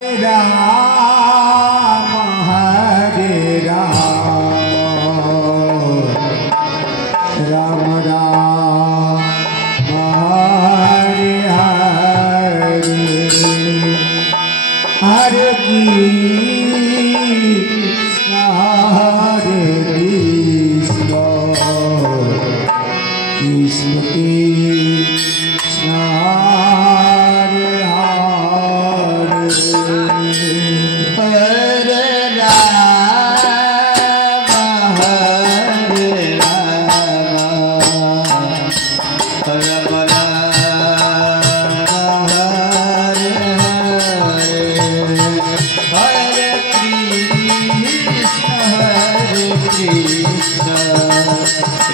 Ram Hare Ram Ram Ram Hare Hare Hare Krishna Hare Krishna Krishna Krishna Hare Hare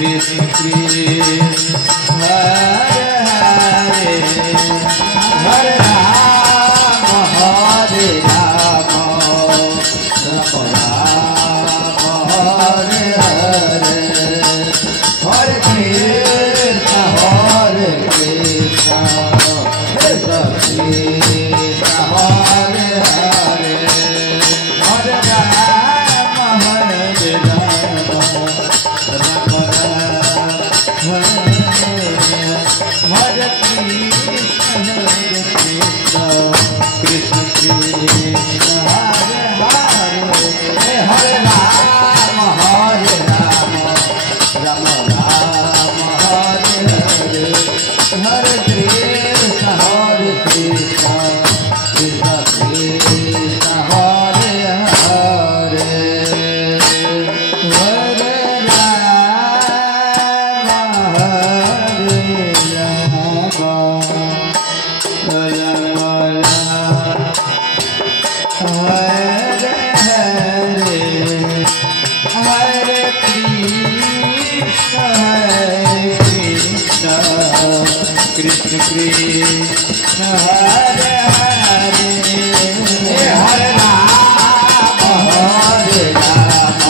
Krishna Krishna Hare Hare Hare Ram Hare Ram Ram Ram Hare Hare Hare Krishna Hare Krishna Krishna Krishna Hare Hare Hare Ram Hare Ram Ram Hare Krishna Krishna Krishna Hare Hare Hare Ram Hare Ram Ram Ram Hare Hare Hare Krishna Krishna Krishna Hare Hare Hare Krishna Krishna Hare Hare Hare Ram Hare Ram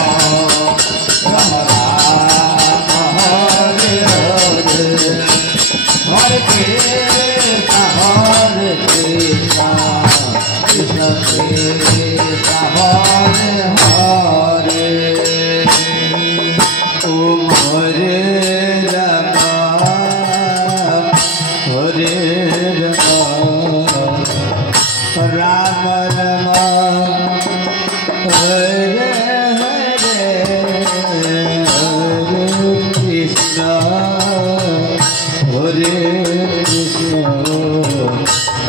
Ram Ram Hare Hare Hare Krishna Krishna Krishna Hare Hare Om Hare Ram Hare Ram Ram Hare Hare Hare Krishna Hare Krishna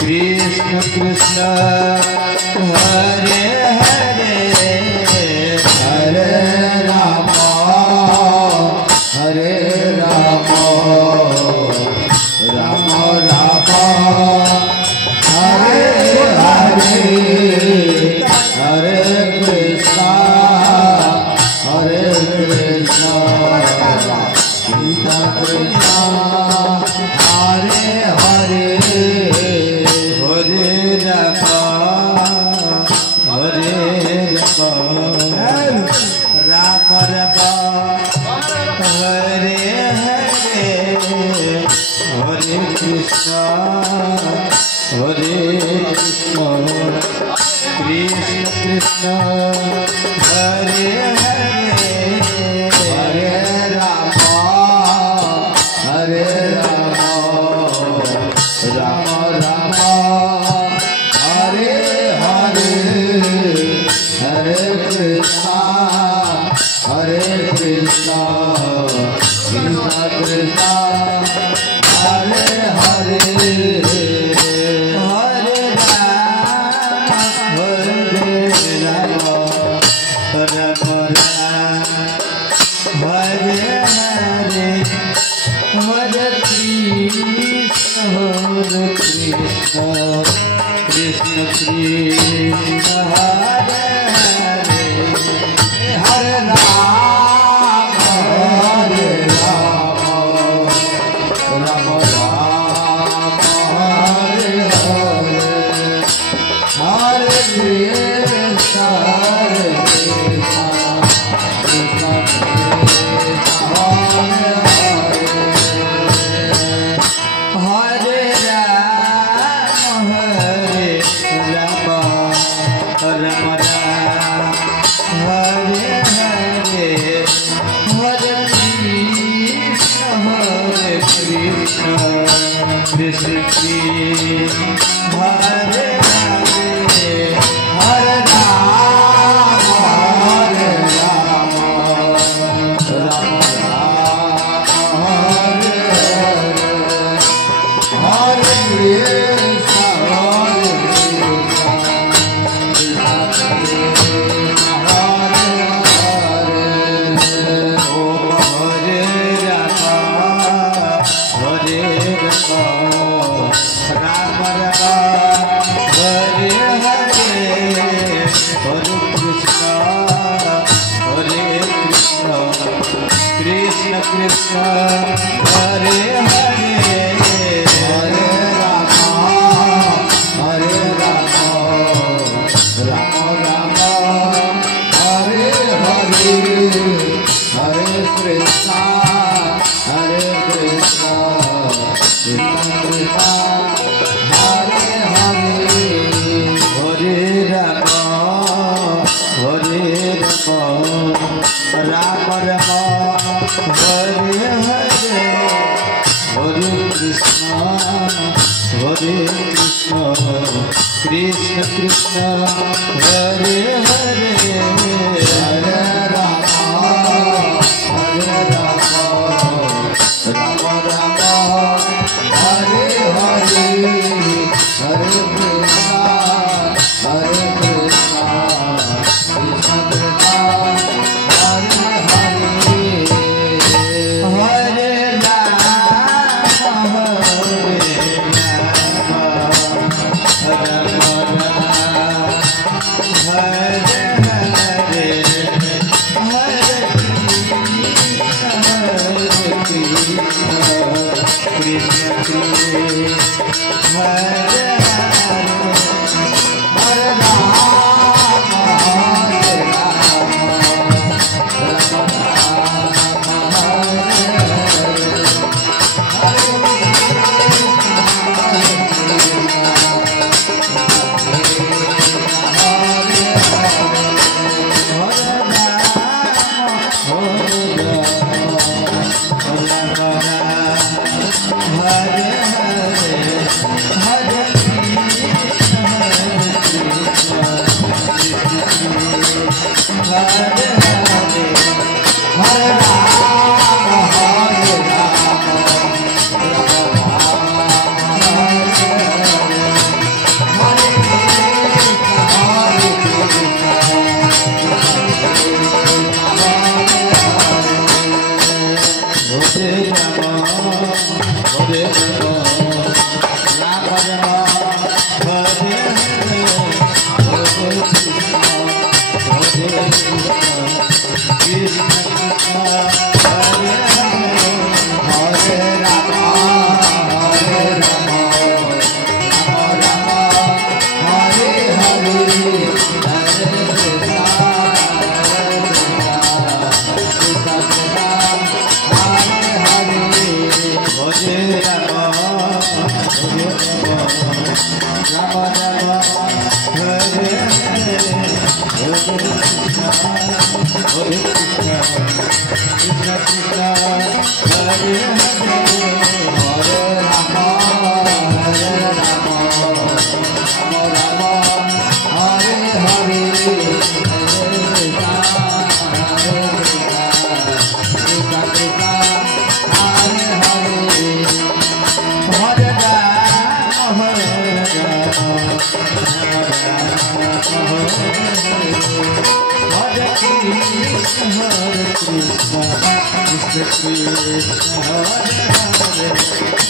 Krishna Krishna Hare Hare Hare Ram Hare Ram Ram Ram Hare Hare Hare Krishna Krishna Krishna Hare Hare Hare Ram Ram Hare Hare Hare Krishna Krishna Krishna Hare Hare Hare Ram Ram Ram Hare Hare Hare Krishna Krishna Krishna Hare Hare Hare Ram Ram Hare Hare Hare Krishna Krishna Krishna Hare Hare Hare Ram Hare Ram Ram Ram Hare Hare Hare Krishna Krishna Hare Hare Hare Krishna, Krishna Krishna, Hare Hare, Hare Rama, Hare Rama, Rama Rama, Hare Hare, Hare Krishna, Hare Krishna, Krishna Krishna, Hare Hare, Hare Rama, Hare Rama, Rama Rama, Hare Hare, Hare Krishna, Krishna Krishna, Hare Hare, Hare Rama, Hare Rama, Rama Rama, Hare Hare, Hare Krishna, Hare Krishna, Krishna Krishna, Hare Hare,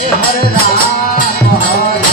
Hare Rama, Hare